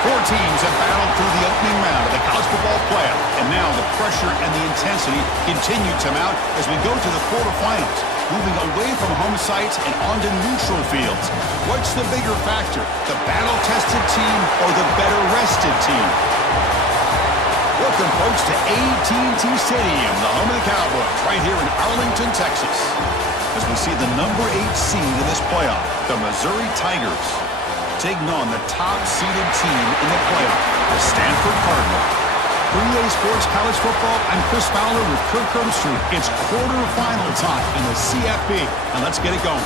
Four teams have battled through the opening round of the college football playoff, and now the pressure and the intensity continue to mount as we go to the quarterfinals, moving away from home sites and onto neutral fields. What's the bigger factor, the battle-tested team or the better-rested team? Welcome, folks, to AT&T Stadium, the home of the Cowboys, right here in Arlington, Texas, as we see the number 8 seed in this playoff, the Missouri Tigers, taking on the top-seeded team in the playoff, the Stanford Cardinal. For EA Sports College Football, I'm Chris Fowler with Kirk Herbstreit. It's quarterfinal time in the CFP, and let's get it going.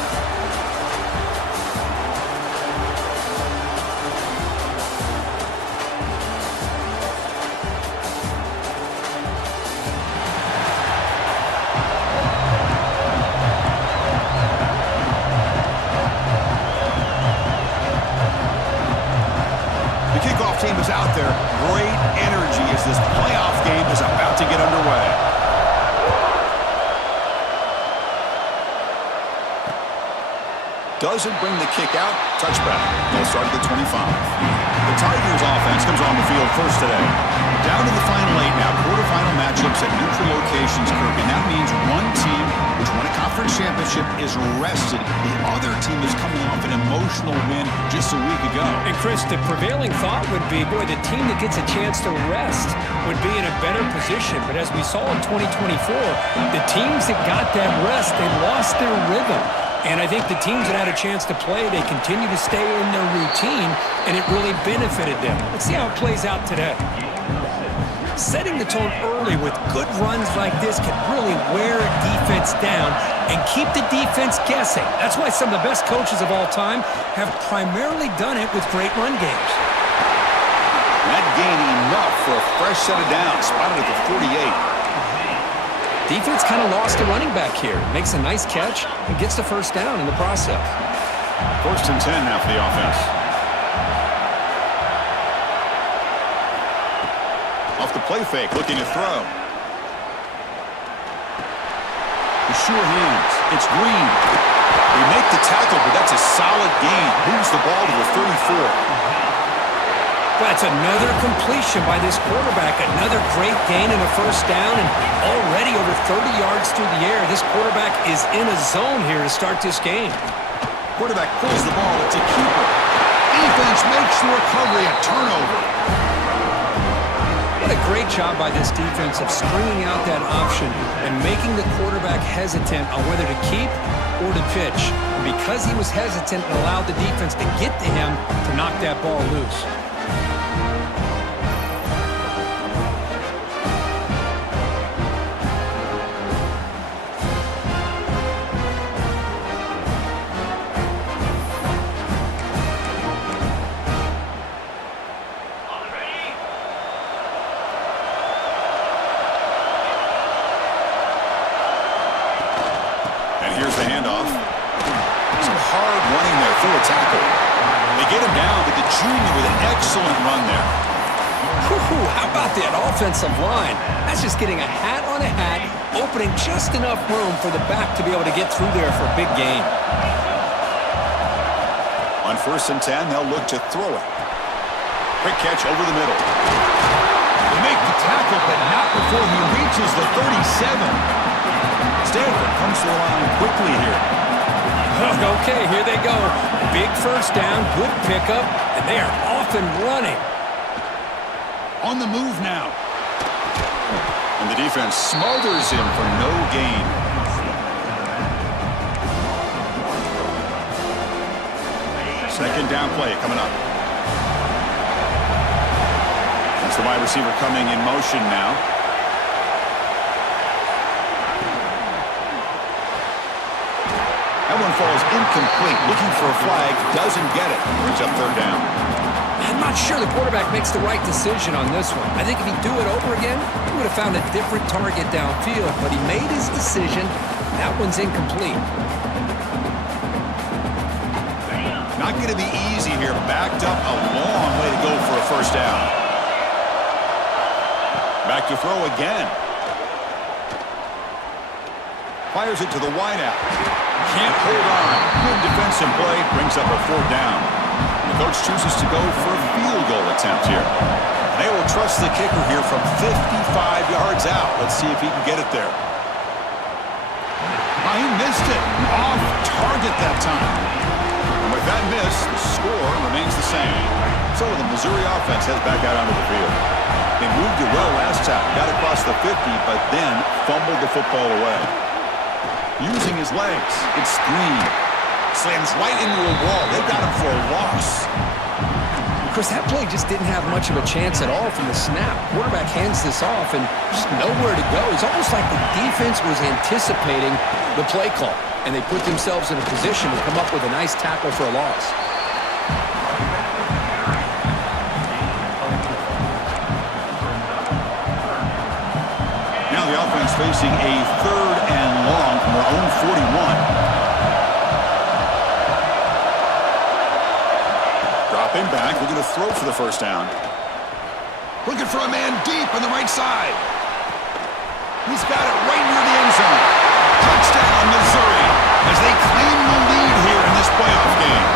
Team is out there. Great energy as this playoff game is about to get underway. Doesn't bring the kick out. Touchback. They'll start at the 25. The Tigers offense comes on the field first today. Down to the final 8 now. Quarterfinal matchups at neutral locations, Kirk. And that means one team which won a conference championship is rested. The other team is coming off an emotional win just a week ago. And Chris, the prevailing thought would be, boy, the team that gets a chance to rest would be in a better position. But as we saw in 2024, the teams that got that rest, they lost their rhythm. And I think the teams that had a chance to play, they continue to stay in their routine, and it really benefited them. Let's see how it plays out today. Setting the tone early with good runs like this can really wear a defense down and keep the defense guessing. That's why some of the best coaches of all time have primarily done it with great run games. That gain enough for a fresh set of downs, spotted at the 48. Defense kind of lost a running back here. Makes a nice catch and gets the first down in the process. 1st and 10 now for the offense. Off the play fake, looking to throw. The sure hands. It's Green. They make the tackle, but that's a solid gain. Moves the ball to the 34. That's another completion by this quarterback. Another great gain in a first down, and already over 30 yards through the air. This quarterback is in a zone here to start this game. Quarterback pulls the ball. It's a keeper. Defense makes the recovery, a turnover. What a great job by this defense of stringing out that option and making the quarterback hesitant on whether to keep or to pitch. And because he was hesitant, it allowed the defense to get to him to knock that ball loose. Here's the handoff. Some hard running there through a tackle. They get him down, but the junior with an excellent run there. How about that offensive line? That's just getting a hat on a hat, opening just enough room for the back to be able to get through there for a big gain. On 1st and 10, they'll look to throw it. Quick catch over the middle. They make the tackle, but not before he reaches the 37. Stanford comes to the line quickly here. Okay, here they go. Big first down, good pickup, and they are off and running. On the move now. And the defense smothers him for no gain. Second down play coming up. That's the wide receiver coming in motion now. That one falls incomplete. Looking for a flag. Doesn't get it. Brings up 3rd down. I'm not sure the quarterback makes the right decision on this one. I think if he'd do it over again, he would have found a different target downfield. But he made his decision. That one's incomplete. Not going to be easy here. Backed up a long way to go for a first down. Back to throw again. Fires it to the wideout. Can't hold on. Good defensive play. Brings up a 4th down. The The coach chooses to go for a field goal attempt here. They will trust the kicker here from 55 yards out. Let's see if he can get it there. Oh, he missed it. Off target that time. And with that miss, the score remains the same. So the Missouri offense heads back out onto the field. They moved it well last time. Got across the 50, but then fumbled the football away. Using his legs, it's three. Slams right into a wall. They got him for a loss. Of course, that play just didn't have much of a chance at all from the snap. Quarterback hands this off and just nowhere to go. It's almost like the defense was anticipating the play call, and they put themselves in a position to come up with a nice tackle for a loss. Now the offense facing a 3rd and long from their own 41. Dropping back, looking to throw for the first down. Looking for a man deep on the right side. He's got it right near the end zone. Touchdown, Missouri, as they claim the lead here in this playoff game.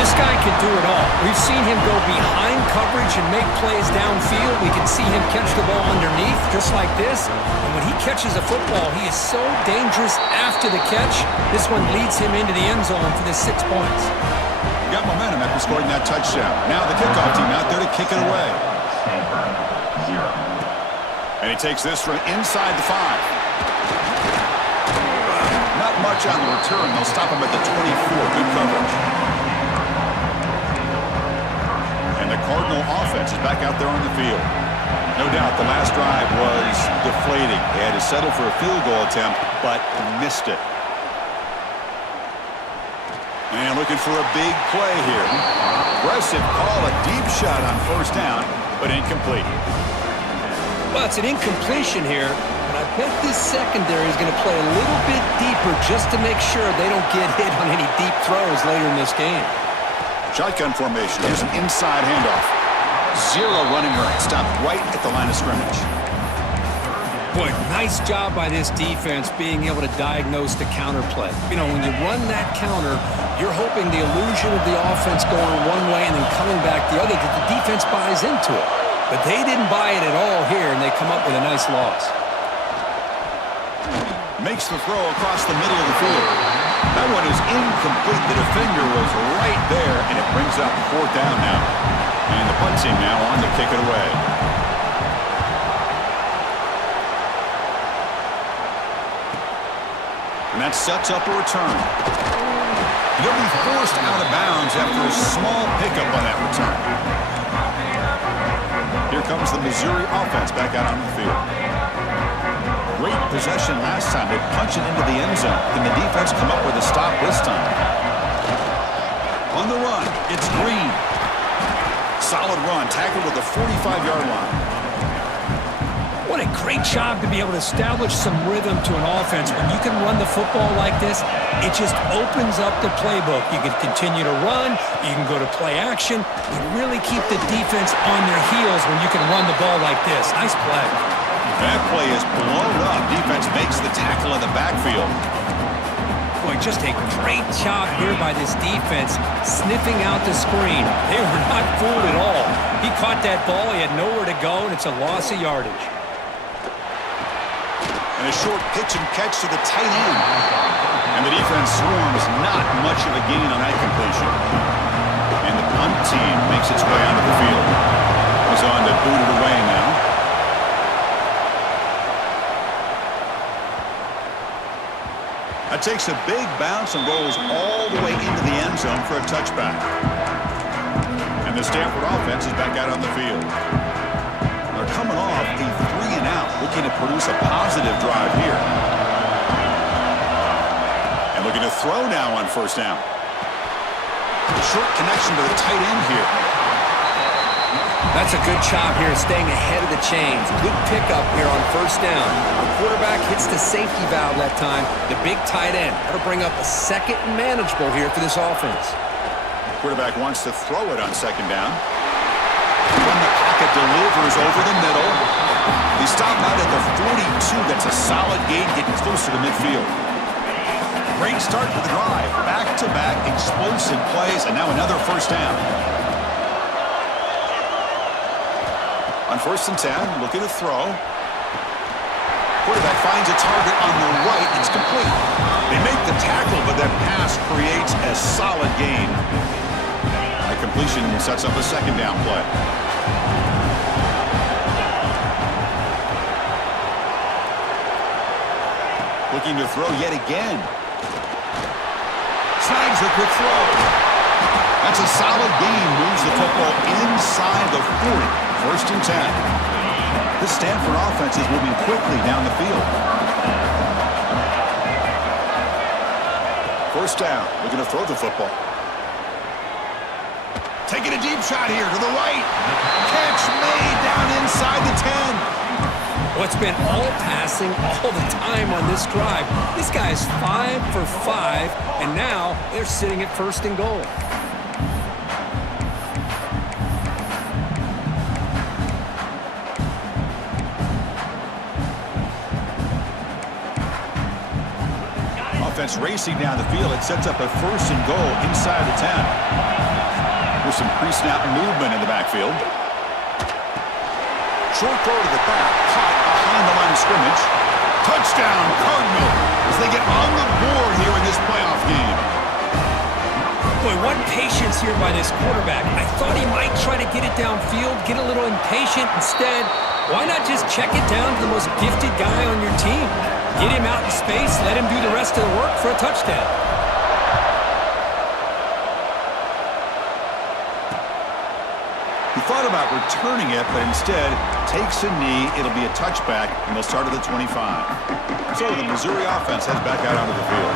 This guy can do it all. We've seen him go behind coverage and make plays downfield. We can see him catch the ball underneath, just like this. And when he catches a football, he is so dangerous after the catch. This one leads him into the end zone for the 6 points. Got momentum after scoring that touchdown. Now the kickoff team out there to kick it away. And he takes this from inside the 5. Not much on the return. They'll stop him at the 24. Good coverage. And the Cardinal offense is back out there on the field. No doubt the last drive was deflating. They had to settle for a field goal attempt, but missed it. And looking for a big play here. Aggressive call, a deep shot on first down, but incomplete. Well, it's an incompletion here, but I bet this secondary is going to play a little bit deeper just to make sure they don't get hit on any deep throws later in this game. Shotgun formation. Here's an inside handoff. 0 running room. Stopped right at the line of scrimmage. Boy, nice job by this defense being able to diagnose the counter play. You know, when you run that counter, you're hoping the illusion of the offense going one way and then coming back the other, that the defense buys into it. But they didn't buy it at all here, and they come up with a nice loss. Makes the throw across the middle of the field. That one is incomplete. The defender was right there, and it brings up 4th down now. And the punt team now on to kick it away. And that sets up a return. He'll be forced out of bounds after a small pickup on that return. Here comes the Missouri offense back out on the field. Great possession last time. They punch it into the end zone. Can the defense come up with a stop this time? On the run, it's Green. Solid run, tackled at the 45-yard line. What a great job to be able to establish some rhythm to an offense. When you can run the football like this, it just opens up the playbook. You can continue to run, you can go to play action, and really keep the defense on their heels when you can run the ball like this. Nice play. That play is blown up. Defense makes the tackle in the backfield. Boy, just a great job here by this defense, sniffing out the screen. They were not fooled at all. He caught that ball, he had nowhere to go, and it's a loss of yardage. And a short pitch and catch to the tight end. And the defense swarms not much of a gain on that completion. And the punt team makes its way onto the field. Goes on to boot it away now. That takes a big bounce and rolls all the way into the end zone for a touchback. And the Stanford offense is back out on the field. They're coming off a 3-and-out, looking to produce a positive drive here. And looking to throw now on first down. Short connection to the tight end here. That's a good job here, staying ahead of the chains. Good pickup here on first down. The quarterback hits the safety valve that time. The big tight end. That'll bring up a second and manageable here for this offense. Quarterback wants to throw it on second down. From the pocket, delivers over the middle. He stopped out at the 42. That's a solid gain, getting closer to midfield. Great start for the drive. Back back-to-back explosive plays, and now another first down. On 1st and 10, looking to throw. Quarterback finds a target on the right. It's complete. They make the tackle, but that pass creates a solid gain. A completion sets up a 2nd down play. Looking to throw yet again. Snags the quick throw. That's a solid gain. Moves the football inside the 40. 1st and 10. This Stanford offense is moving quickly down the field. 1st down. Looking to throw the football. Taking a deep shot here to the right. Catch made down inside the 10. Well, it's been all passing all the time on this drive. This guy is 5 for 5, and now they're sitting at 1st and goal. Offense racing down the field. It sets up a 1st and goal inside the 10. There's some pre-snap movement in the backfield. Short throw to the back, caught behind the line of scrimmage. Touchdown, Cardinal, as they get on the board here in this playoff game. Boy, what patience here by this quarterback. I thought he might try to get it downfield, get a little impatient. Instead, why not just check it down to the most gifted guy on your team? Get him out in space, let him do the rest of the work for a touchdown. He thought about returning it, but instead takes a knee. It'll be a touchback, and they'll start at the 25. So the Missouri offense heads back out onto the field.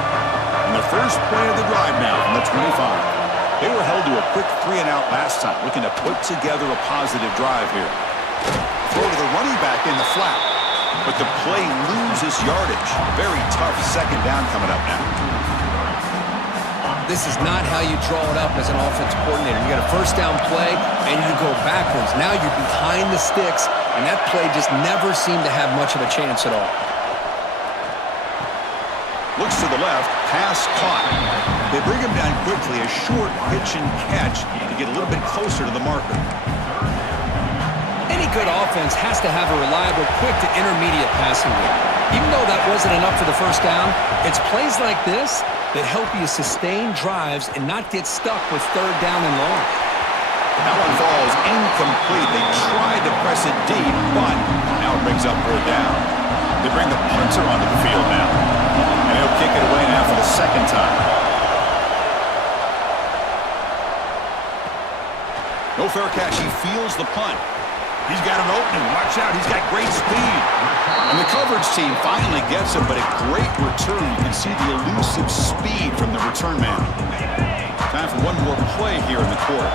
And the first play of the drive now from the 25. They were held to a quick 3-and-out last time, looking to put together a positive drive here. Throw to the running back in the flat, but the play loses yardage. Very tough 2nd down coming up now. This is not how you draw it up as an offense coordinator. You got a 1st down play, and you go backwards. Now you're behind the sticks, and that play just never seemed to have much of a chance at all. Looks to the left, pass caught. They bring him down quickly, a short pitch and catch to get a little bit closer to the marker. Any good offense has to have a reliable, quick to intermediate passing game. Even though that wasn't enough for the 1st down, it's plays like this that help you sustain drives and not get stuck with 3rd down and long. That one falls incomplete. They tried to press it deep, but now it brings up 4th down. They bring the punter onto the field now. And he'll kick it away now for the 2nd time. No fair catch. He feels the punt. He's got an opening. Watch out. He's got great speed. And the coverage team finally gets him, but a great return. You can see the elusive speed from the return man. Time for one more play here in the quarter.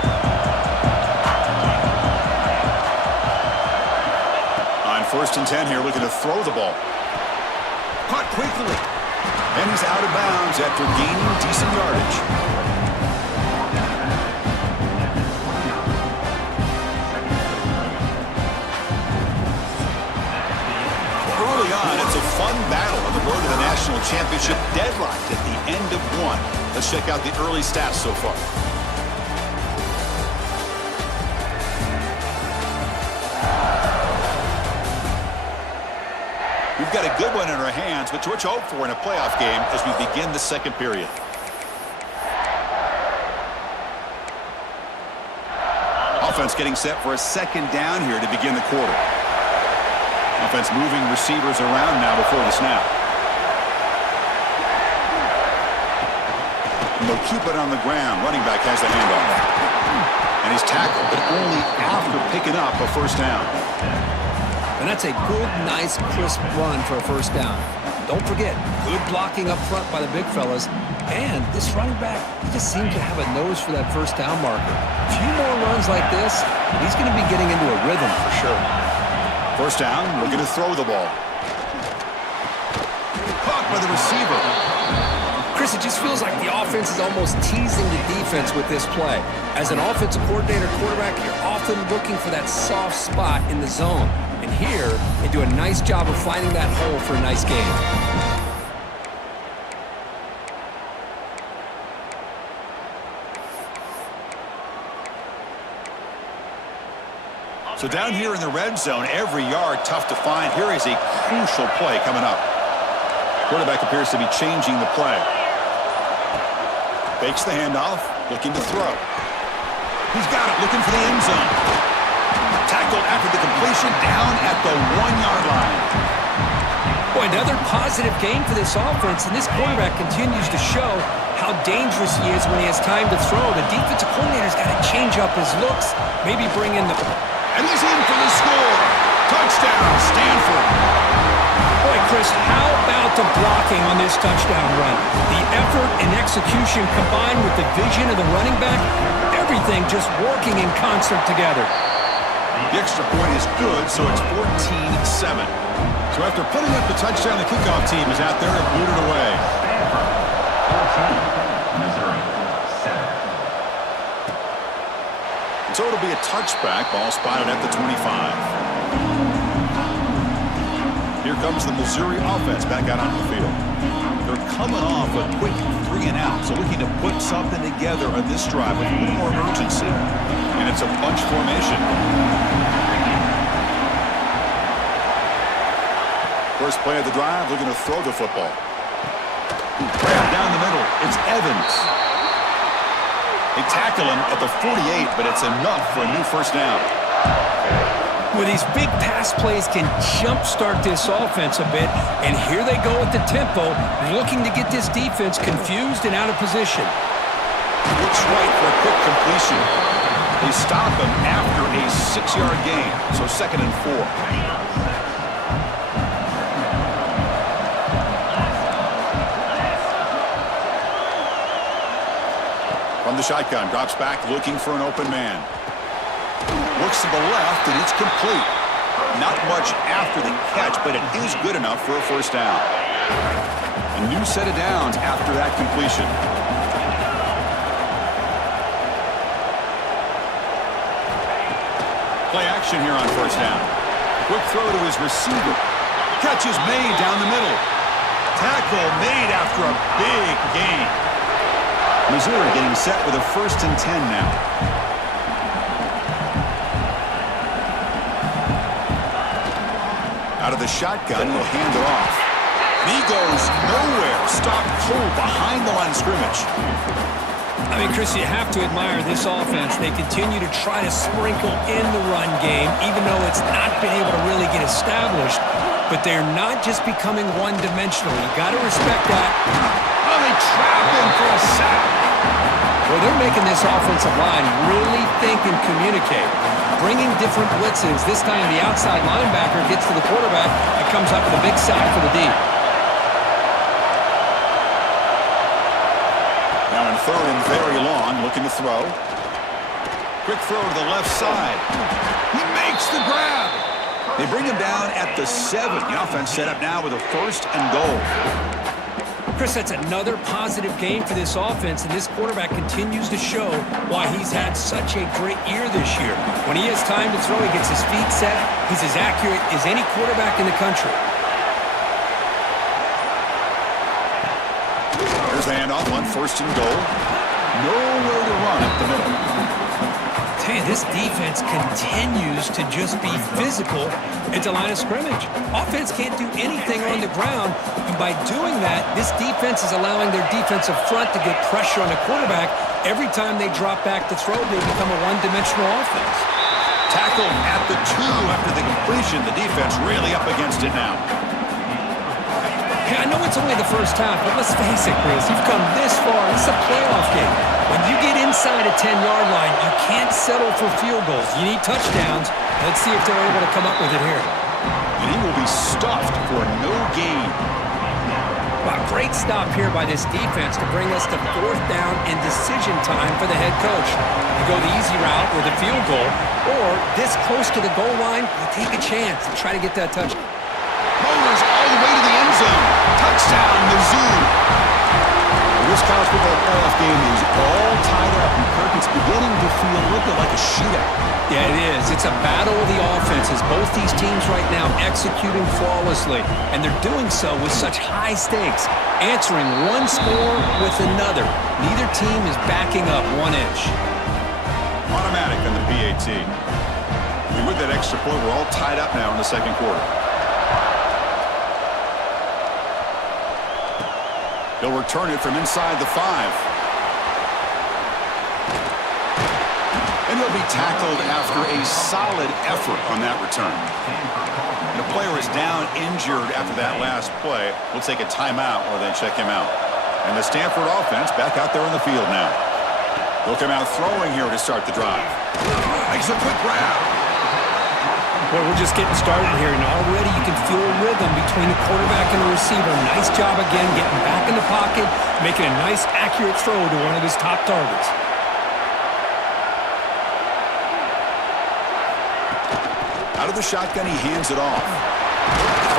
On 1st and 10 here, looking to throw the ball. Caught quickly. And he's out of bounds after gaining decent yardage. It's a fun battle on the road to the national championship, deadlocked at the end of 1. Let's check out the early stats so far. We've got a good one in our hands, but what you hope for in a playoff game as we begin the 2nd period. Offense getting set for a 2nd down here to begin the quarter. Offense moving receivers around now before the snap. And they'll keep it on the ground. Running back has the handoff. And he's tackled, but only after picking up a 1st down. And that's a good, nice, crisp run for a 1st down. Don't forget, good blocking up front by the big fellas. And this running back, he just seems to have a nose for that 1st down marker. A few more runs like this, and he's going to be getting into a rhythm for sure. 1st down, we're going to throw the ball. Caught by the receiver. Chris, it just feels like the offense is almost teasing the defense with this play. As an offensive coordinator quarterback, you're often looking for that soft spot in the zone. And here, they do a nice job of finding that hole for a nice game. So down here in the red zone, every yard tough to find. Here is a crucial play coming up. Quarterback appears to be changing the play. Fakes the handoff, looking to throw. He's got it, looking for the end zone. Tackled after the completion, down at the 1-yard line. Boy, another positive gain for this offense, and this quarterback continues to show how dangerous he is when he has time to throw. The defensive coordinator's got to change up his looks, maybe bring in the... And he's in for the score. Touchdown, Stanford. Boy, Chris, how about the blocking on this touchdown run? The effort and execution combined with the vision of the running back, everything just working in concert together. The extra point is good, so it's 14-7. So after putting up the touchdown, the kickoff team is out there and boot it away. And so it'll be a touchback, ball spotted at the 25. Here comes the Missouri offense back out on the field. They're coming off a quick 3-and-out, so looking to put something together on this drive with a little more urgency. And it's a bunch formation. First play of the drive, looking to throw the football. Grab down the middle. It's Evans. They tackle him at the 48, but it's enough for a new first down. Well, these big pass plays can jumpstart this offense a bit, and here they go at the tempo, looking to get this defense confused and out of position. Looks right for a quick completion. They stop him after a 6-yard gain, so 2nd and 4. From the shotgun, drops back, looking for an open man. Looks to the left, and it's complete. Not much after the catch, but it is good enough for a first down. A new set of downs after that completion. Play action here on first down. Quick throw to his receiver. Catch is made down the middle. Tackle made after a big gain. Missouri getting set with a 1st and 10 now. Out of the shotgun, he'll hand it off. And he goes nowhere. Stopped cold behind the line of scrimmage. I mean, Chris, you have to admire this offense. They continue to try to sprinkle in the run game, even though it's not been able to really get established. But they're not just becoming one-dimensional. You got to respect that. Oh, they trap him for a sack. Well, they're making this offensive line really think and communicate. Bringing different blitzes. This time the outside linebacker gets to the quarterback and comes up with a big sack for the D. Now in 3rd and very long, looking to throw. Quick throw to the left side. He makes the grab. They bring him down at the 7. The offense set up now with a 1st and goal. Chris, that's another positive game for this offense, and this quarterback continues to show why he's had such a great year this year. When he has time to throw, he gets his feet set. He's as accurate as any quarterback in the country. Here's the handoff on 1st and goal. Nowhere to run up the middle. Man, this defense continues to just be physical at the line of scrimmage. Offense can't do anything on the ground, and by doing that, this defense is allowing their defensive front to get pressure on the quarterback. Every time they drop back to throw, they become a one-dimensional offense. Tackle at the 2 after the completion. The defense really up against it now. Hey, I know it's only the first half, but let's face it, Chris. You've come this far. It's a playoff game. When you get inside a 10-yard line, you can't settle for field goals. You need touchdowns. Let's see if they're able to come up with it here. And he will be stuffed for no gain. Wow, great stop here by this defense to bring us to 4th down and decision time for the head coach. You go the easy route with a field goal, or this close to the goal line, you take a chance and try to get that touchdown. Motors all the way to the end zone. Touchdown, Mizzou. This college football playoff game is all tied up, and Kirk, it's beginning to feel a little bit like a shootout. Yeah, it is. It's a battle of the offenses. Both these teams right now executing flawlessly, and they're doing so with such high stakes, answering one score with another. Neither team is backing up 1 inch. Automatic on the PAT. And with that extra point, we're all tied up now in the second quarter. He'll return it from inside the 5. And he'll be tackled after a solid effort on that return. The player is down injured after that last play. We'll take a timeout or then check him out. And the Stanford offense back out there on the field now. They'll come out throwing here to start the drive. Makes a quick grab. Well, we're just getting started here, and already you can feel a rhythm between the quarterback and the receiver. Nice job again getting back in the pocket, making a nice, accurate throw to one of his top targets. Out of the shotgun, he hands it off.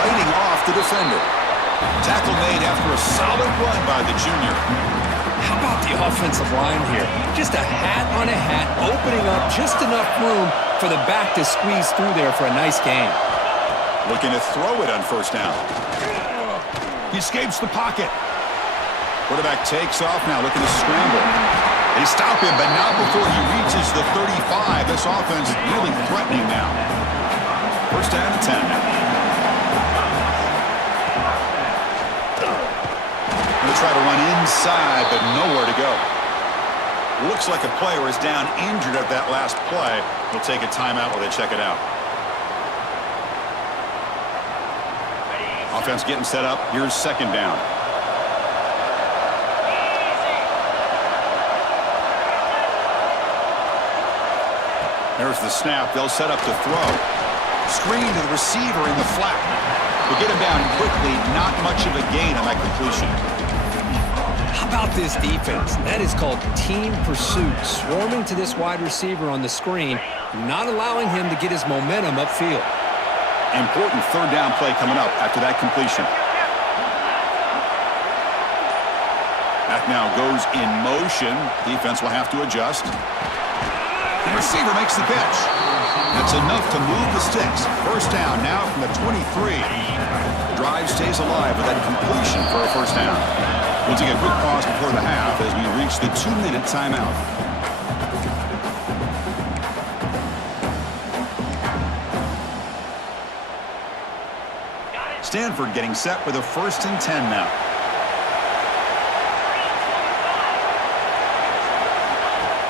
Fighting off the defender. Tackle made after a solid run by the junior. How about the offensive line here? Just a hat on a hat, opening up just enough room for the back to squeeze through there for a nice gain. Looking to throw it on first down. He escapes the pocket. Quarterback takes off now, looking to scramble. They stop him, but not before he reaches the 35. This offense really threatening now. First down and 10 now. Going to try to run inside, but nowhere to go. Looks like a player is down injured at that last play. We'll take a timeout while they check it out. Offense getting set up. Here's second down. There's the snap. They'll set up to throw. Screen to the receiver in the flat. We'll get him down quickly. Not much of a gain on that completion. How about this defense? That is called team pursuit. Swarming to this wide receiver on the screen, not allowing him to get his momentum upfield. Important third down play coming up after that completion. Back now goes in motion. Defense will have to adjust. The receiver makes the catch. That's enough to move the sticks. First down now from the 23. The drive stays alive with that completion for a first down. We'll take a quick pause before the half as we reach the 2-minute timeout. Stanford getting set with a 1st and 10 now.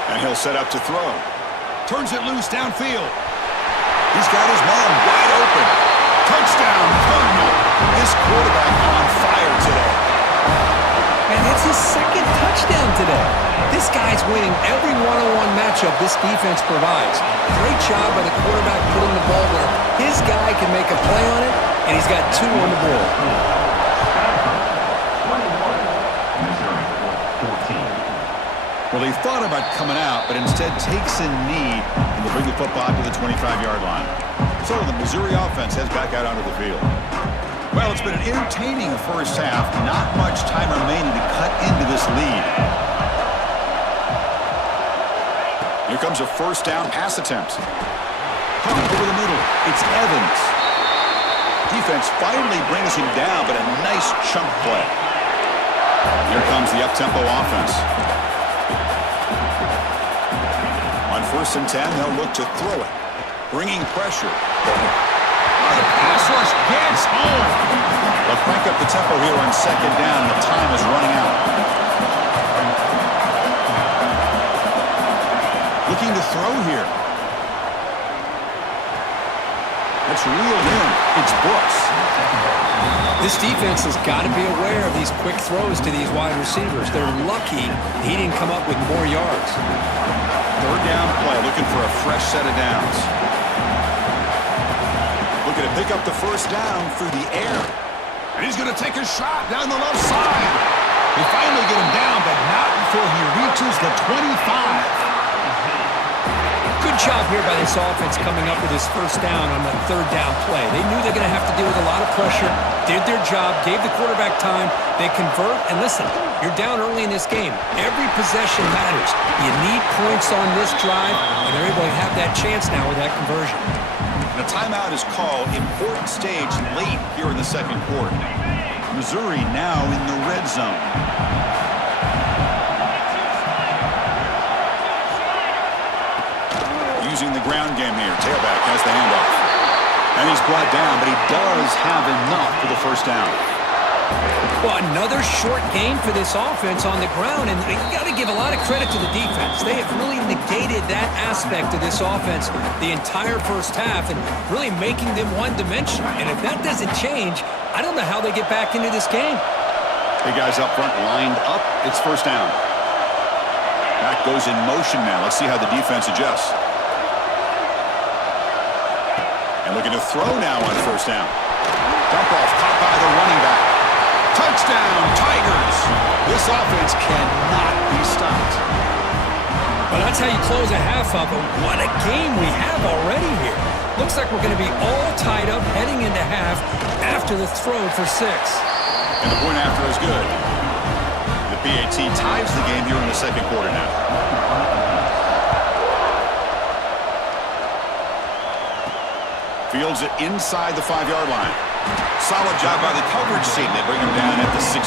And he'll set up to throw. Turns it loose downfield. He's got his man wide open. Touchdown, Cardinal. This quarterback on fire today. And it's his second touchdown today. This guy's winning every one-on-one matchup this defense provides. Great job by the quarterback putting the ball where his guy can make a play on it, and he's got 2 on the board. Well, he thought about coming out, but instead takes a knee and will bring the football to the 25-yard line. So the Missouri offense heads back out onto the field. Well, it's been an entertaining first half. Not much time remaining to cut into this lead. Here comes a first down pass attempt. Coming over the middle, it's Evans. Defense finally brings him down, but a nice chunk play. Here comes the up-tempo offense. On 1st and 10, they'll look to throw it. Bringing pressure. Oh, the pass rush gets home. They'll crank up the tempo here on 2nd down. The time is running out. Looking to throw here. That's reeled in. It's Brooks. This defense has got to be aware of these quick throws to these wide receivers. They're lucky he didn't come up with more yards. 3rd down play, looking for a fresh set of downs. Looking to pick up the first down through the air. And he's going to take a shot down the left side. They finally get him down, but not before he reaches the 25. Good job here by this offense coming up with his first down on the 3rd down play. They knew they're going to have to deal with a lot of pressure, did their job, gave the quarterback time. They convert, and listen, you're down early in this game. Every possession matters. You need points on this drive, and they're able to have that chance now with that conversion. The timeout is called. Important stage late here in the second quarter. Missouri now in the red zone. using the ground game here. Tailback has the handoff. And he's brought down, but he does have enough for the first down. Well, another short game for this offense on the ground, and you got to give a lot of credit to the defense. They have really negated that aspect of this offense the entire first half and really making them one-dimensional. And if that doesn't change, I don't know how they get back into this game. Big guys up front lined up. It's first down. Back goes in motion now. Let's see how the defense adjusts. And looking to throw now on first down. Dump off caught by the running back. Touchdown, Tigers! This offense cannot be stopped. Well, that's how you close a half up, but what a game we have already here. Looks like we're going to be all tied up heading into half after the throw for 6. And the point after is good. The PAT ties the game here in the second quarter now. Fields it inside the 5-yard line. Solid job by the coverage team. They bring him down at the 16.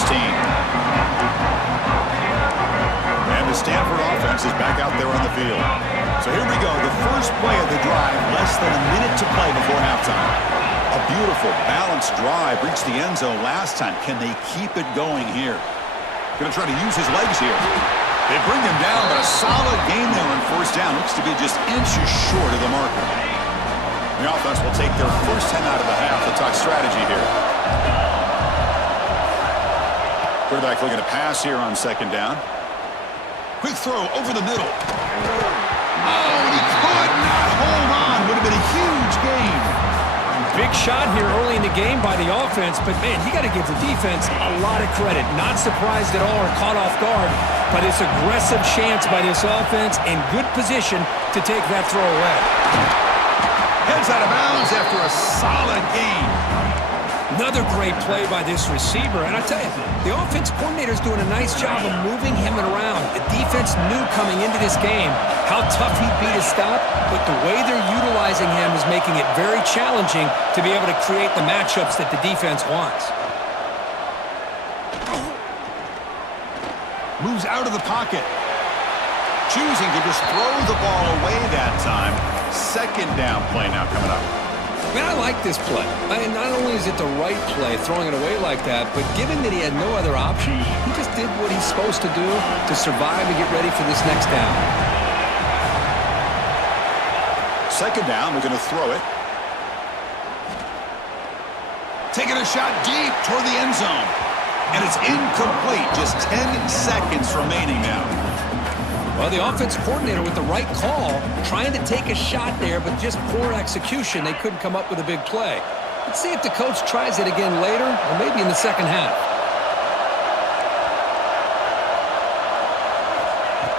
And the Stanford offense is back out there on the field. So here we go. The first play of the drive, less than a minute to play before halftime. A beautiful, balanced drive. Reached the end zone last time. Can they keep it going here? Going to try to use his legs here. They bring him down, but a solid gain there on first down. Looks to be just inches short of the marker. The offense will take their first 10 out of the half. We'll talk strategy here. Quarterback looking to pass here on second down. Quick throw over the middle. Oh, and he could not hold on. Would have been a huge gain. Big shot here early in the game by the offense, but, man, you got to give the defense a lot of credit. Not surprised at all or caught off guard, but it's aggressive chance by this offense in good position to take that throw away. Heads out of bounds after a solid gain. Another great play by this receiver. And I tell you, the offense coordinator's doing a nice job of moving him around. The defense knew coming into this game how tough he'd be to stop, but the way they're utilizing him is making it very challenging to be able to create the matchups that the defense wants. Moves out of the pocket. Choosing to just throw the ball away that time. Second down play now coming up. Man, I like this play. Not only is it the right play, throwing it away like that, but given that he had no other option, he just did what he's supposed to do to survive and get ready for this next down. Second down, we're going to throw it. Taking a shot deep toward the end zone. And it's incomplete. Just 10 seconds remaining now. Well, the offense coordinator with the right call, trying to take a shot there, but just poor execution. They couldn't come up with a big play. Let's see if the coach tries it again later, or maybe in the second half.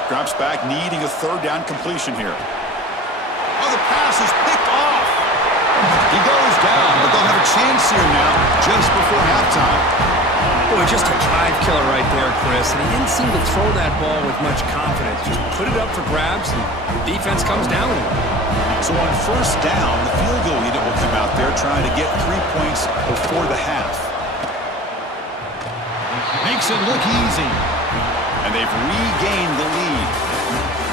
Drops back, needing a third down completion here. Oh, the pass is picked off. He goes down, but they'll have a chance here now, just before halftime. Boy, just a drive killer right there, Chris. And he didn't seem to throw that ball with much confidence. Just put it up for grabs, and the defense comes down with it. So on first down, the field goal unit will come out there trying to get 3 points before the half. Makes it look easy. And they've regained the lead.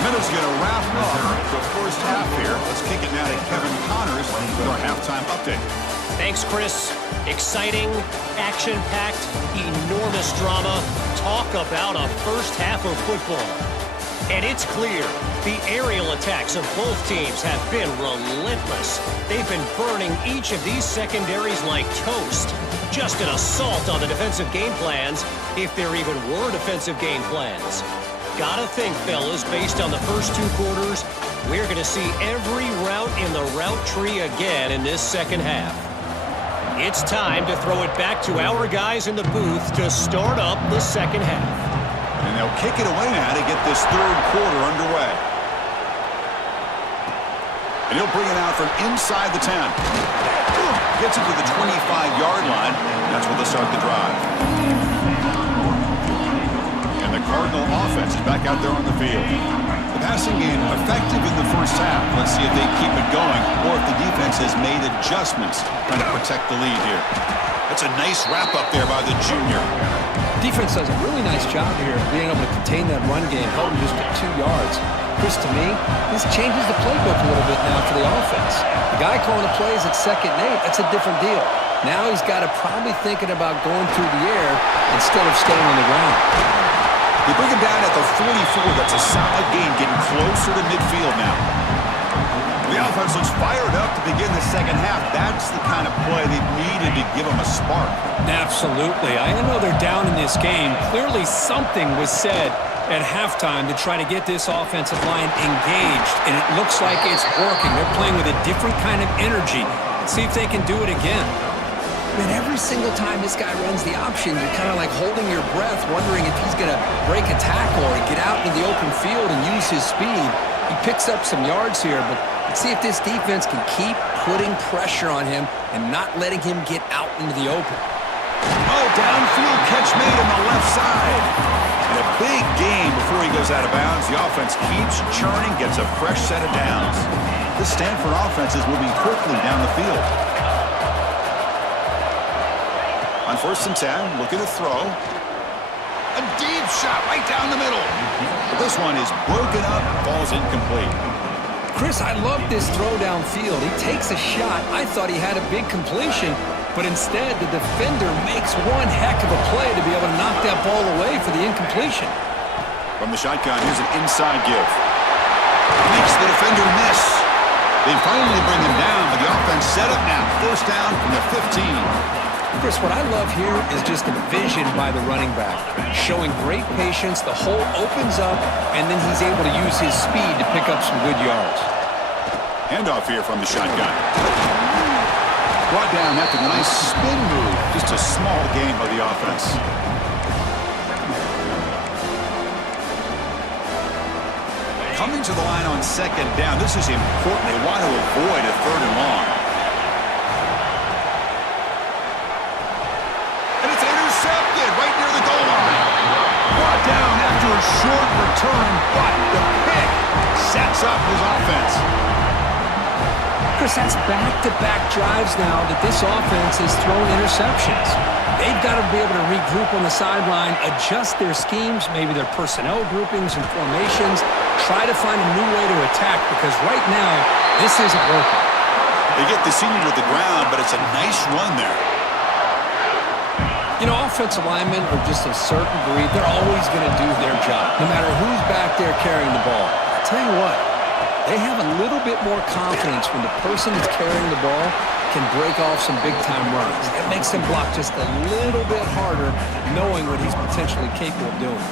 Minutes going to wrap up the first half here. Let's kick it now to Kevin Connors with our halftime update. Thanks, Chris. Exciting, action-packed, enormous drama. Talk about a first half of football. And it's clear, the aerial attacks of both teams have been relentless. They've been burning each of these secondaries like toast. Just an assault on the defensive game plans, if there even were defensive game plans. Gotta think, fellas, based on the first 2 quarters, we're going to see every route in the route tree again in this second half. It's time to throw it back to our guys in the booth to start up the second half. And they'll kick it away now to get this third quarter underway. And he'll bring it out from inside the 10. Gets it to the 25-yard line. That's where they'll start the drive. And the Cardinal offense is back out there on the field. The passing game effective in the first half. Let's see if they keep it going or if the defense has made adjustments trying to protect the lead here. That's a nice wrap-up there by the junior. Defense does a really nice job here being able to contain that run game, held him just at 2 yards. Chris, to me, this changes the playbook a little bit now for the offense. The guy calling the plays at 2nd and 8, that's a different deal. Now he's got to probably thinking about going through the air instead of staying on the ground. They bring him down at the 44. That's a solid gain, getting closer to midfield now. The offense looks fired up to begin the second half. That's the kind of play they've needed to give them a spark. Absolutely. I know they're down in this game. Clearly something was said at halftime to try to get this offensive line engaged, and it looks like it's working. They're playing with a different kind of energy. Let's see if they can do it again. Man, every single time this guy runs the option, you're kind of like holding your breath, wondering if he's going to break a tackle or get out into the open field and use his speed. He picks up some yards here, but let's see if this defense can keep putting pressure on him and not letting him get out into the open. Oh, downfield catch made on the left side. And a big gain before he goes out of bounds. The offense keeps churning, gets a fresh set of downs. The Stanford offense is moving quickly down the field. On 1st and 10, looking to throw. A deep shot right down the middle. But this one is broken up, falls incomplete. Chris, I love this throw downfield. He takes a shot. I thought he had a big completion, but instead the defender makes one heck of a play to be able to knock that ball away for the incompletion. From the shotgun, here's an inside give. Makes the defender miss. They finally bring him down, but the offense set up now. 1st down from the 15. Chris, what I love here is just the vision by the running back. Showing great patience, the hole opens up, and then he's able to use his speed to pick up some good yards. Handoff here from the shotgun. Brought down after the nice spin move. Just a small gain by the offense. Coming to the line on 2nd down. This is important. They want to avoid a 3rd and long. Right near the goal line. Brought down after a short return, but the pick sets up his offense. Chris, that's back-to-back drives now that this offense has thrown interceptions. They've got to be able to regroup on the sideline, adjust their schemes, maybe their personnel groupings and formations, try to find a new way to attack, because right now, this isn't working. They get the senior to the ground, but it's a nice run there. You know, offensive linemen are just a certain breed. They're always going to do their job, no matter who's back there carrying the ball. I'll tell you what, they have a little bit more confidence when the person that's carrying the ball can break off some big-time runs. It makes them block just a little bit harder, knowing what he's potentially capable of doing.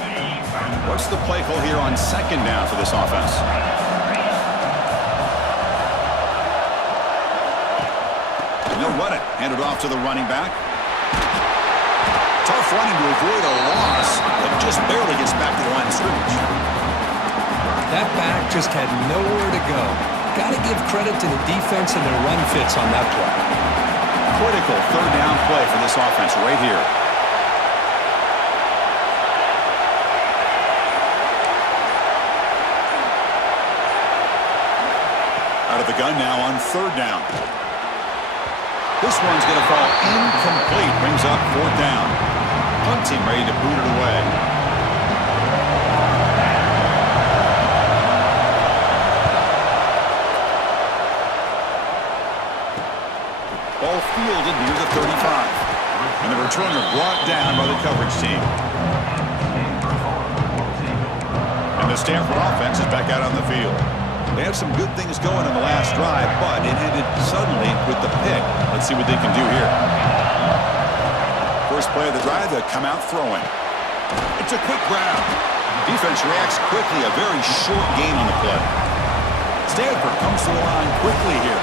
What's the play call here on 2nd down for this offense? And they'll run it. Hand it off to the running back. Tough running to avoid a loss, but just barely gets back to the line of scrimmage. That back just had nowhere to go. Got to give credit to the defense and their run fits on that play. Critical 3rd down play for this offense right here. Out of the gun now on 3rd down. This one's going to fall incomplete. Brings up 4th down. Punting ready to boot it away. Ball fielded near the 35. And the returner brought down by the coverage team. And the Stanford offense is back out on the field. They have some good things going on the last drive, but it ended suddenly with the pick. Let's see what they can do here. First play of the drive, they'll come out throwing. It's a quick grab. Defense reacts quickly, a very short gain on the play. Stanford comes to the line quickly here.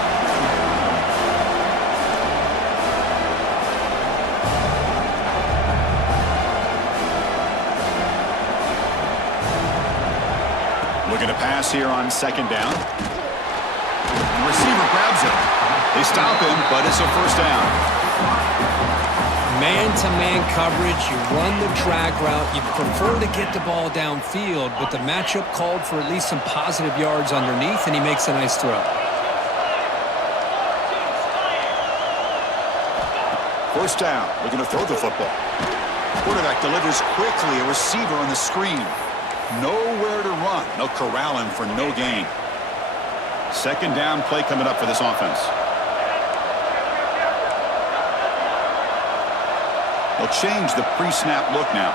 Looking to pass here on 2nd down. The receiver grabs it. They stop him, but it's a 1st down. Man-to-man coverage, you run the drag route, you prefer to get the ball downfield, but the matchup called for at least some positive yards underneath, and he makes a nice throw. 1st down, looking to throw the football. Quarterback delivers quickly, a receiver on the screen. Nowhere to run. They'll corral him for no gain. Second down play coming up for this offense. They'll change the pre-snap look now.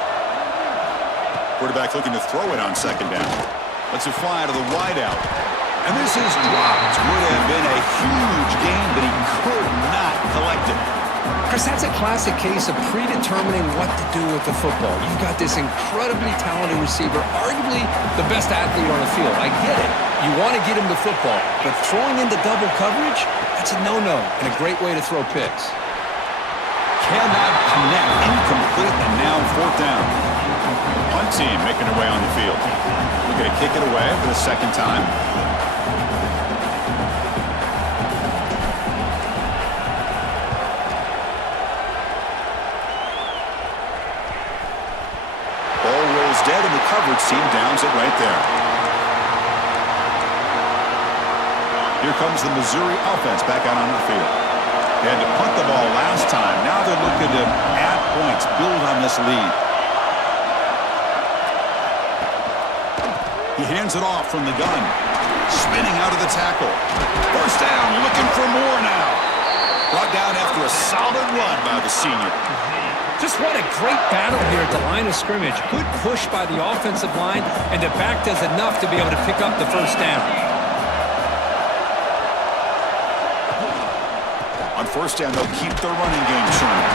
Quarterback looking to throw it on second down. Lets it fly to the wideout. And this is dropped. Would have been a huge gain, but he could not collect it. Chris, that's a classic case of predetermining what to do with the football. You've got this incredibly talented receiver, arguably the best athlete on the field. I get it. You want to get him the football, but throwing into double coverage, that's a no-no and a great way to throw picks. Cannot connect. Incomplete, and now fourth down. Punt team making their way on the field. We're going to kick it away for the second time. Ball rolls dead, and the coverage team downs it right there. Here comes the Missouri offense back out onto the field. They had to punt the ball last time. Now they're looking to add points, build on this lead. He hands it off from the gun. Spinning out of the tackle. First down, looking for more now. Brought down after a solid run by the senior. Just what a great battle here at the line of scrimmage. Good push by the offensive line, and the back does enough to be able to pick up the first down. On first down, they'll keep their running game churning.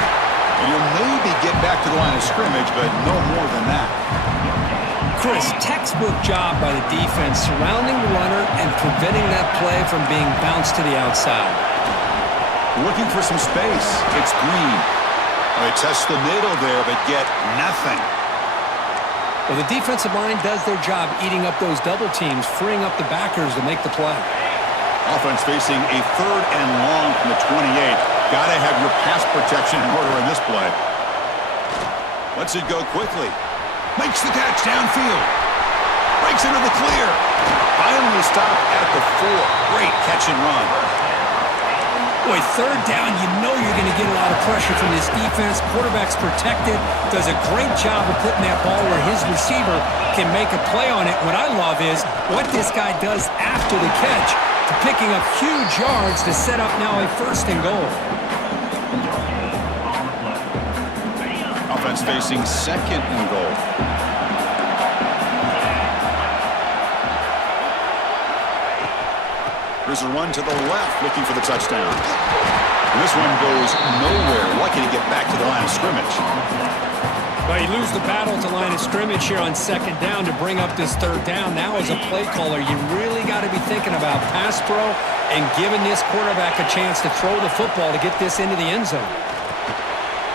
And you'll maybe get back to the line of scrimmage, but no more than that. Chris, textbook job by the defense surrounding the runner and preventing that play from being bounced to the outside. Looking for some space. It's Green. They test the middle there, but get nothing. Well, the defensive line does their job eating up those double teams, freeing up the backers to make the play. Offense facing a third and long from the 28. Got to have your pass protection in order in this play. Lets it go quickly. Makes the catch downfield. Breaks into the clear. Finally stopped at the 4. Great catch and run. Boy, third down, you know you're going to get a lot of pressure from this defense. Quarterback's protected. Does a great job of putting that ball where his receiver can make a play on it. What I love is what this guy does after the catch, to picking up huge yards to set up now a first and goal. Offense facing second and goal. Here's a run to the left, looking for the touchdown. And this one goes nowhere. Lucky to get back to the line of scrimmage. Well, you lose the battle at the line of scrimmage here on second down to bring up this third down. Now as a play caller, you really got to be thinking about pass pro and giving this quarterback a chance to throw the football to get this into the end zone.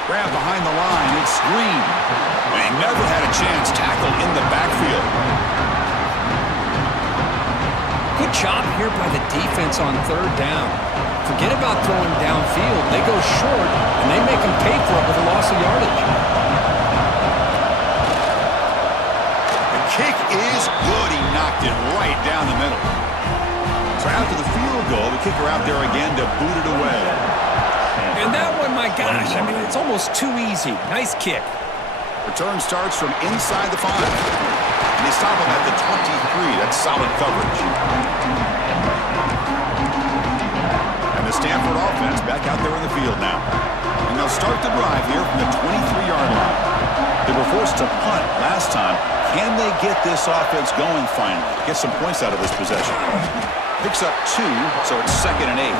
Grab behind the line. It's Green. And he never had a chance. Tackled in the backfield. Good job here by the defense on third down. Forget about throwing downfield. They go short, and they make them pay for it with a loss of yardage. The kick is good. He knocked it right down the middle. So after the field goal, the kicker out there again to boot it away. And that one, my gosh, I mean, it's almost too easy. Nice kick. Return starts from inside the 5. And they stop him at the 23. That's solid coverage. And the Stanford offense back out there in the field now. And they'll start the drive here from the 23-yard line. They were forced to punt last time. Can they get this offense going finally? Get some points out of this possession. Picks up 2, so it's second and 8.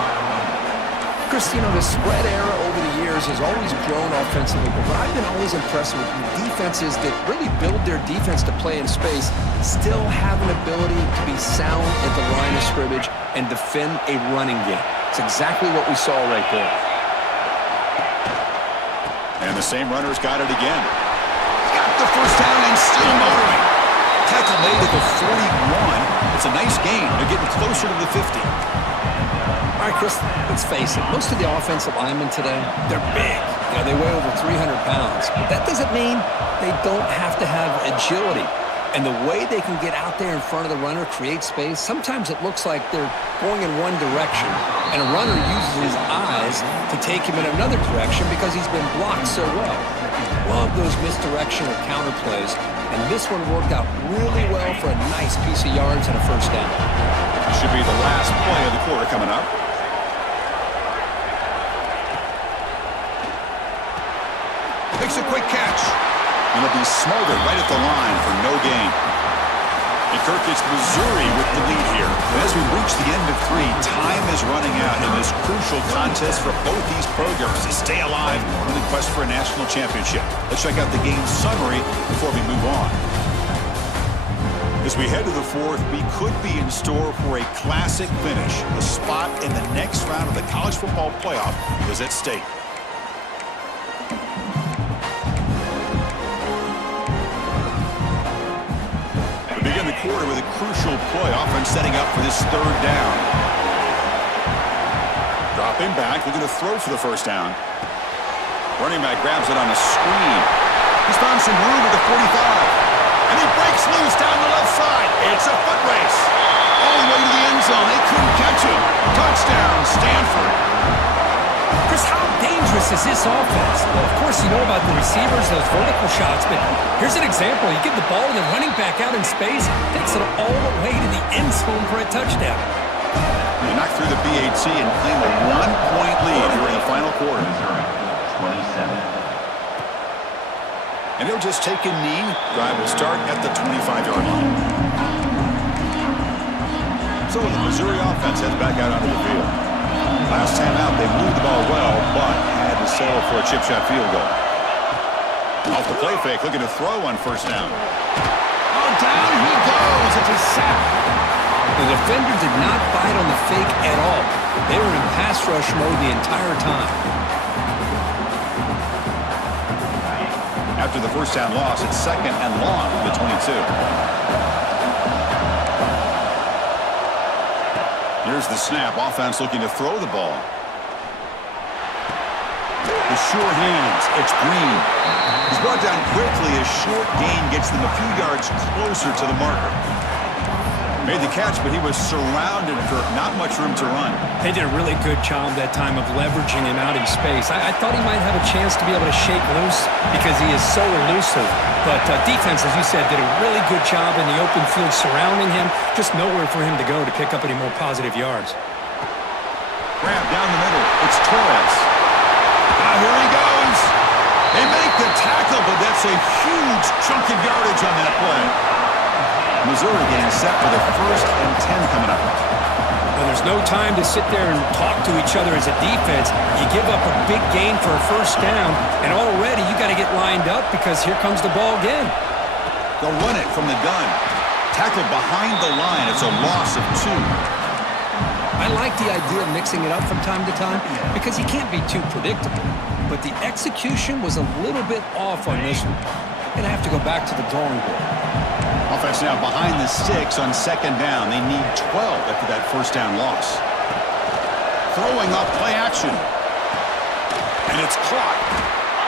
Chris, you know, the spread era over the years has always grown offensively, but what I've been always impressed with defenses that really build their defense to play in space still have an ability to be sound at the line of scrimmage and defend a running game. It's exactly what we saw right there. And the same runner's got it again. Got the first down and still motoring. Tackle made at the 41. It's a nice gain. They're getting closer to the 50. All right, Chris, let's face it. Most of the offensive linemen today, they're big. You know, they weigh over 300 pounds. But that doesn't mean they don't have to have agility. And the way they can get out there in front of the runner, create space, sometimes it looks like they're going in one direction, and a runner uses his eyes to take him in another direction because he's been blocked so well. love those misdirection or counter plays, and this one worked out really well for a nice piece of yards and a first down. Should be the last play of the quarter coming up. Makes a quick catch. And it'll be smothered right at the line for no gain. And Kirk, it's Missouri with the lead here. And as we reach the end of 3, time is running out in this crucial contest for both these programs to stay alive in the quest for a national championship. Let's check out the game summary before we move on. As we head to the 4th, we could be in store for a classic finish. A spot in the next round of the college football playoff is at stake. We begin the quarter with a crucial play, offense setting up for this 3rd down. Dropping back, looking to throw for the first down. Running back grabs it on a screen. He's found some room at the 45. And he breaks loose down the left side. It's a foot race. All the way to the end zone. They couldn't catch him. Touchdown, Stanford. Chris, how dangerous is this offense? Well, of course, you know about the receivers, those vertical shots, but here's an example. You give the ball to the running back out in space, takes it all the way to the end zone for a touchdown. They knock through the BAT and claim a 1-point lead here in the final quarter. 27. And he'll just take a knee. Drive will start at the 25-yard line. So the Missouri offense heads back out onto the field. Last time out, they moved the ball well, but had to settle for a chip shot field goal. Off the play fake, looking to throw on first down. Oh, down he goes. It's a sack. The defender did not bite on the fake at all. They were in pass rush mode the entire time. After the first down loss, it's 2nd and long from the 22. Here's the snap. Offense looking to throw the ball. The sure hands. It's Green. He's brought down quickly. A short gain gets them a few yards closer to the marker. Made the catch, but he was surrounded for not much room to run. They did a really good job that time of leveraging him out in space. I thought he might have a chance to be able to shake loose because he is so elusive. But defense, as you said, did a really good job in the open field surrounding him. Just nowhere for him to go to pick up any more positive yards. Grab down the middle. It's Torres. Now here he goes. They make the tackle, but that's a huge chunk of yardage on that play. Missouri getting set for the 1st and 10 coming up. Well, there's no time to sit there and talk to each other as a defense. You give up a big gain for a first down, and already you got to get lined up because here comes the ball again. They'll run it from the gun. Tackled behind the line. It's a loss of 2. I like the idea of mixing it up from time to time because you can't be too predictable. But the execution was a little bit off on this one. Going to have to go back to the drawing board. Offense now behind the sticks on 2nd down. They need 12 after that first down loss. Throwing off play action. And it's caught.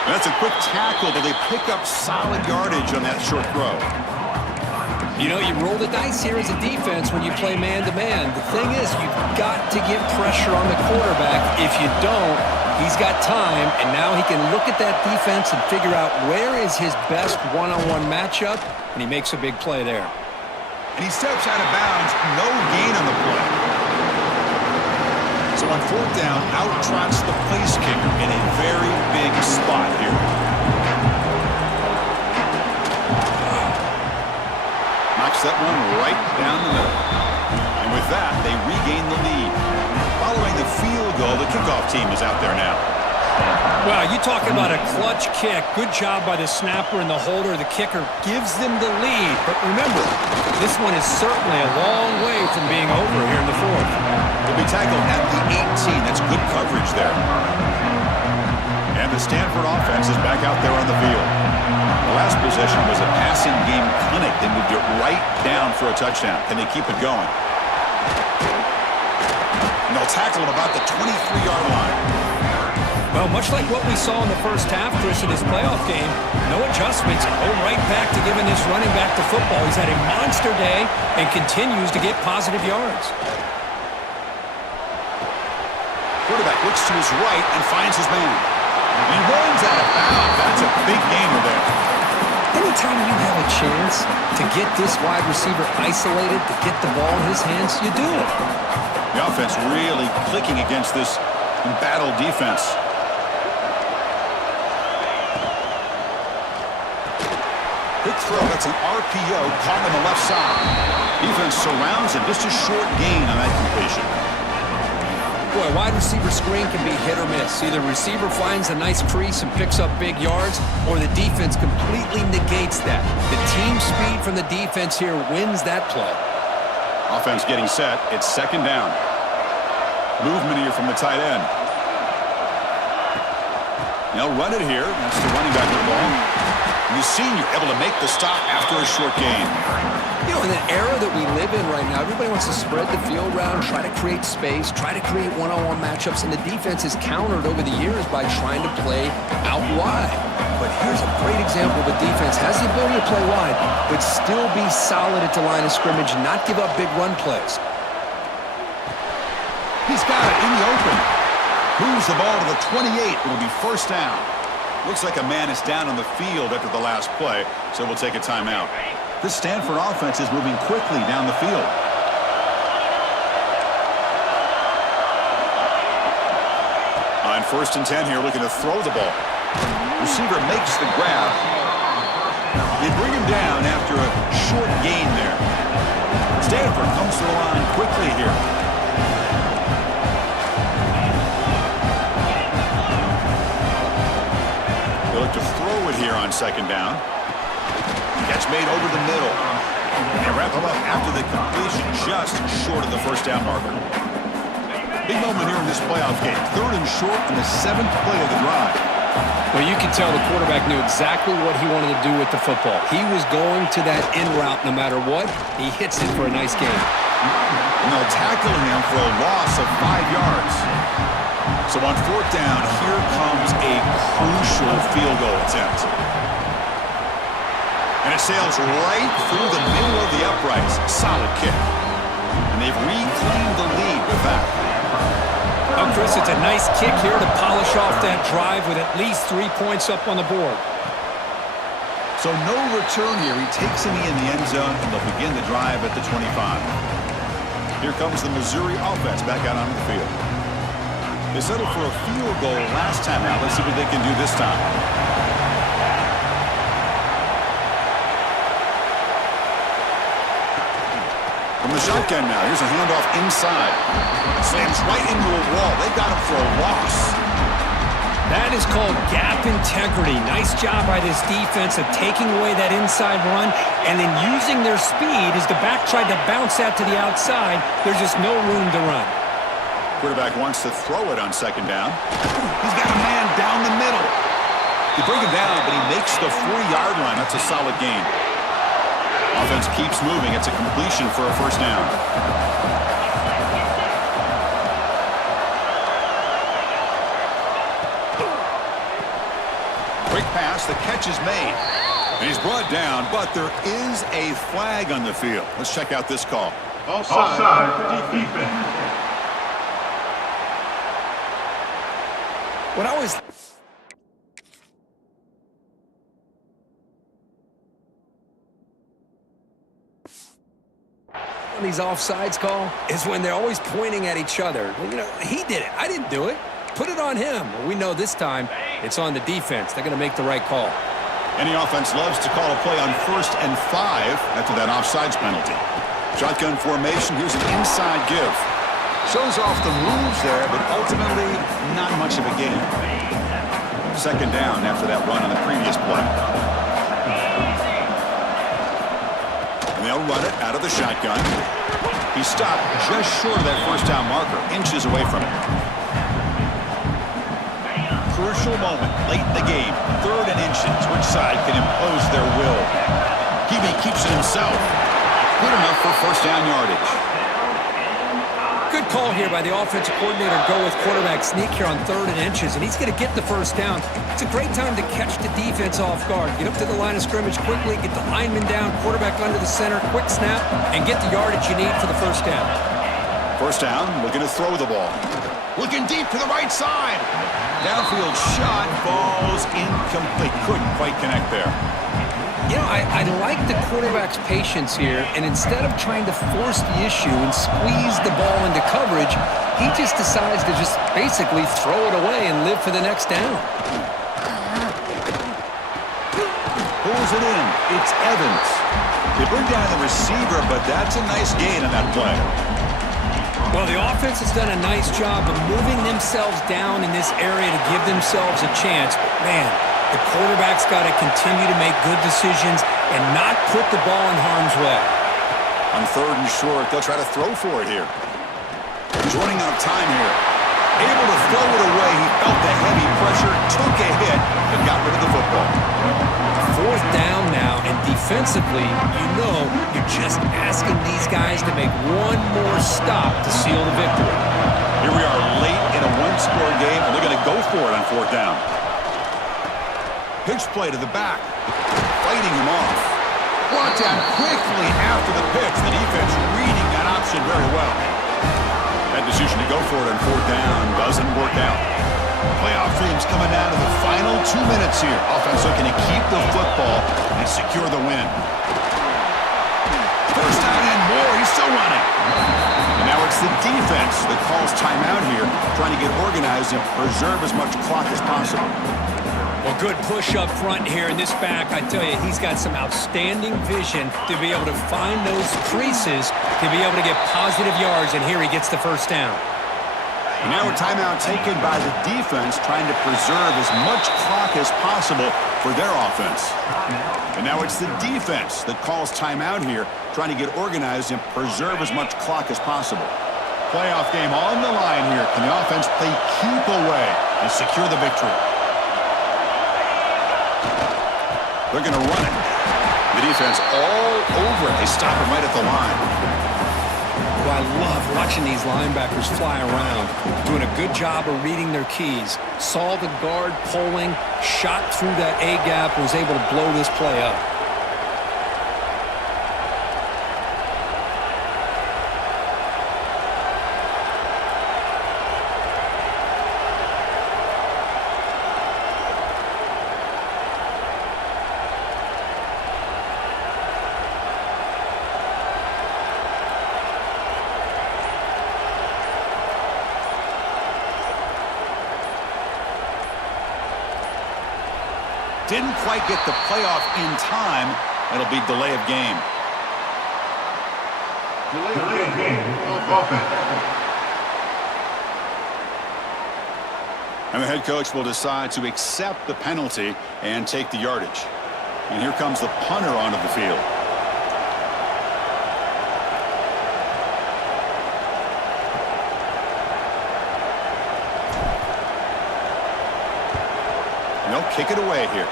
That's a quick tackle, but they pick up solid yardage on that short throw. You know, you roll the dice here as a defense when you play man-to-man. The thing is, you've got to get pressure on the quarterback. If you don't, he's got time, and now he can look at that defense and figure out where is his best one-on-one matchup, and he makes a big play there. And he steps out of bounds, no gain on the play. So on 4th down, out trots the place kicker in a very big spot here. Knocks that one right down the middle. And with that, they regain the lead. Following the field goal, the kickoff team is out there now. Well, you talk about a clutch kick. Good job by the snapper and the holder. The kicker gives them the lead. But remember, this one is certainly a long way from being over here in the 4th. They'll be tackled at the 18. That's good coverage there. And the Stanford offense is back out there on the field. The last possession was a passing game clinic. They moved it right down for a touchdown. Can they keep it going? And they'll tackle at about the 23-yard line. Well, much like what we saw in the first half, Chris, of this playoff game, no adjustments. Go right back to giving this running back to football. He's had a monster day and continues to get positive yards. Quarterback looks to his right and finds his man. He runs out of bounds. That's a big gainer there. Anytime you have a chance to get this wide receiver isolated, to get the ball in his hands, you do it. The offense really clicking against this embattled defense. Quick throw. That's an RPO caught on the left side. Defense surrounds him. Just a short gain on that completion. Boy, wide receiver screen can be hit or miss. Either receiver finds a nice crease and picks up big yards, or the defense completely negates that. The team speed from the defense here wins that play. Offense getting set. It's second down. Movement here from the tight end. They'll run it here. That's the running back with the ball. And the senior able to make the stop after a short gain. You know, in the era that we live in right now, everybody wants to spread the field around, try to create space, try to create one-on-one matchups, and the defense is countered over the years by trying to play out wide. But here's a great example of a defense has the ability to play wide, but still be solid at the line of scrimmage and not give up big run plays. He's got it in the open. Moves the ball to the 28. It'll be first down. Looks like a man is down on the field after the last play, so we'll take a timeout. This Stanford offense is moving quickly down the field. On 1st and 10 here, looking to throw the ball. Receiver makes the grab. They bring him down after a short gain there. Stanford comes to the line quickly here. They look to throw it here on second down. Catch made over the middle. They wrap him up after the completion, just short of the first down marker. Big moment here in this playoff game. 3rd and short in the 7th play of the drive. Well, you can tell the quarterback knew exactly what he wanted to do with the football. He was going to that in route no matter what. He hits it for a nice gain. And they'll tackle him for a loss of 5 yards. So on 4th down, here comes a crucial field goal attempt. And it sails right through the middle of the uprights. Solid kick. And they've reclaimed the lead with that. Oh, Chris, it's a nice kick here to polish off that drive with at least 3 points up on the board. So no return here. He takes him in the end zone, and they'll begin the drive at the 25. Here comes the Missouri offense back out onto the field. They settled for a field goal last time out. Let's see what they can do this time. From the shotgun now, here's a handoff inside. Slams right into a wall. They got him for a loss. That is called gap integrity. Nice job by this defense of taking away that inside run and then using their speed as the back tried to bounce that to the outside. There's just no room to run. Quarterback wants to throw it on second down. He's got a man down the middle. They bring him down, but he makes the 4-yard line. That's a solid gain. Offense keeps moving. It's a completion for a first down. Quick pass. The catch is made. And he's brought down, but there is a flag on the field. Let's check out this call. Offside defense. When I was these offsides call is when they're always pointing at each other. Well, you know, he did it. I didn't do it. Put it on him. Well, we know this time it's on the defense. They're going to make the right call. Any offense loves to call a play on 1st and 5 after that offsides penalty. Shotgun formation. Here's an inside give. Shows off the moves there, but ultimately not much of a gain. Second down after that run on the previous play. They'll run it out of the shotgun. He stopped just short of that first down marker, inches away from it. Crucial moment late in the game. 3rd and inches. Which side can impose their will? Hebe keeps it himself. Good enough for first down yardage. Good call here by the offensive coordinator. Go with quarterback sneak here on 3rd and inches, and he's going to get the first down. It's a great time to catch the defense off guard. Get up to the line of scrimmage quickly, get the lineman down, quarterback under the center, quick snap, and get the yardage you need for the first down. First down, looking to throw the ball. Looking deep to the right side. Downfield shot falls incomplete. Couldn't quite connect there. You know, I like the quarterback's patience here, and instead of trying to force the issue and squeeze the ball into coverage, he just decides to just basically throw it away and live for the next down. Pulls it in. It's Evans. They bring down the receiver, but that's a nice gain on that play. Well, the offense has done a nice job of moving themselves down in this area to give themselves a chance. But, man, the quarterback's got to continue to make good decisions and not put the ball in harm's way. On 3rd and short, they'll try to throw for it here. He's running out of time here. Able to throw it away. He felt the heavy pressure, took a hit, and got rid of the football. 4th down now, and defensively, you know you're just asking these guys to make one more stop to seal the victory. Here we are late in a one-score game, and they're going to go for it on 4th down. Pitch play to the back. Fighting him off. Brought down quickly after the pitch. The defense reading that option very well. That decision to go for it on 4th down doesn't work out. Playoff dreams coming down to the final 2 minutes here. Offense looking to keep the football and secure the win. 1st down and more. He's still running. And now it's the defense that calls timeout here, trying to get organized and preserve as much clock as possible. Well, good push up front here in this back. I tell you, he's got some outstanding vision to be able to find those creases, to be able to get positive yards, and here he gets the 1st down. And now a timeout taken by the defense, trying to preserve as much clock as possible for their offense. And now it's the defense that calls timeout here, trying to get organized and preserve as much clock as possible. Playoff game on the line here. Can the offense play keep away and secure the victory? They're going to run it. The defense all over it. They stop him right at the line. Well, I love watching these linebackers fly around, doing a good job of reading their keys. Saw the guard pulling, shot through that A-gap, was able to blow this play up. Didn't quite get the playoff in time. It'll be delay of game. Delay of game. Offense. And the head coach will decide to accept the penalty and take the yardage. And here comes the punter onto the field. And they'll kick it away here.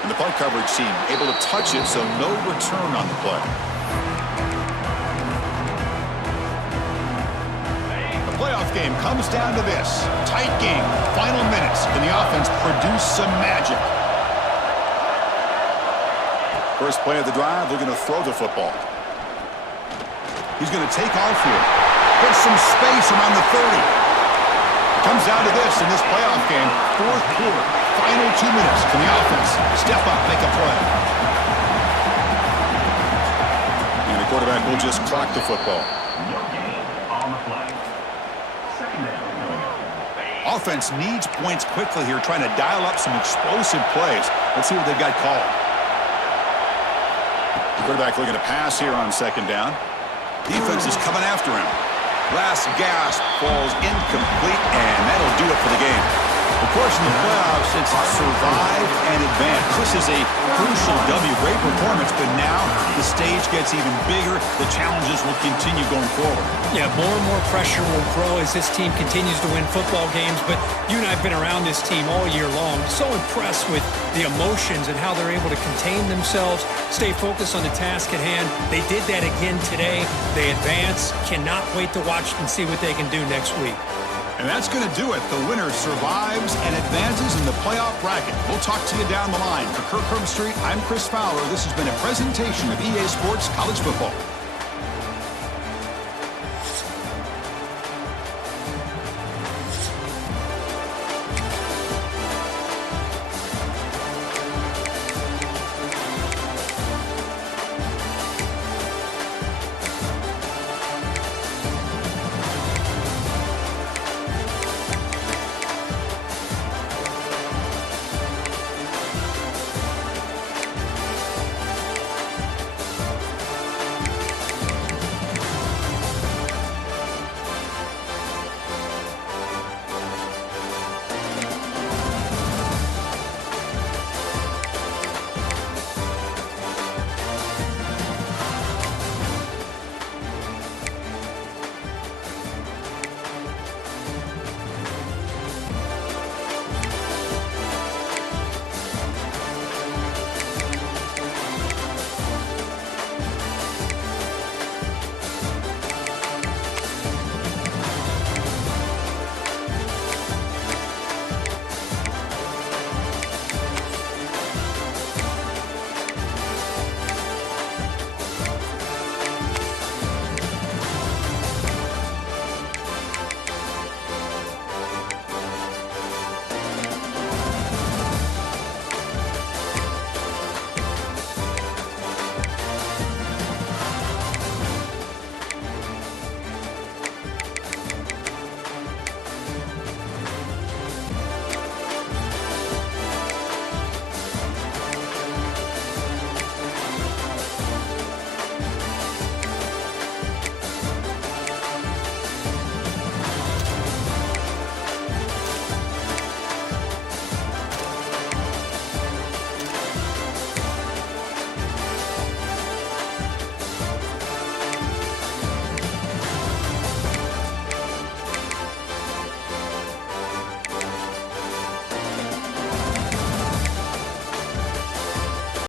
And the punt coverage team able to touch it, so no return on the play. The playoff game comes down to this. Tight game, final minutes. Can the offense produce some magic? First play of the drive, they're going to throw the football. He's going to take off here. Put some space around the 30. Comes down to this in this playoff game. 4th quarter, final 2 minutes. Can the offense step up, make a play? And the quarterback will just clock the football. Offense needs points quickly here, trying to dial up some explosive plays. Let's see what they've got called. The quarterback looking to pass here on 2nd down. Defense is coming after him. Last gasp falls incomplete, and that'll do it for the game. Of course, in the playoffs, it's survive and advance. This is a crucial W. Great performance, but now the stage gets even bigger. The challenges will continue going forward. Yeah, more and more pressure will grow as this team continues to win football games, but you and I have been around this team all year long. So impressed with the emotions and how they're able to contain themselves, stay focused on the task at hand. They did that again today. They advance. Cannot wait to watch and see what they can do next week. And that's going to do it. The winner survives and advances in the playoff bracket. We'll talk to you down the line. For Kirk Herbstreit, I'm Chris Fowler. This has been a presentation of EA Sports College Football.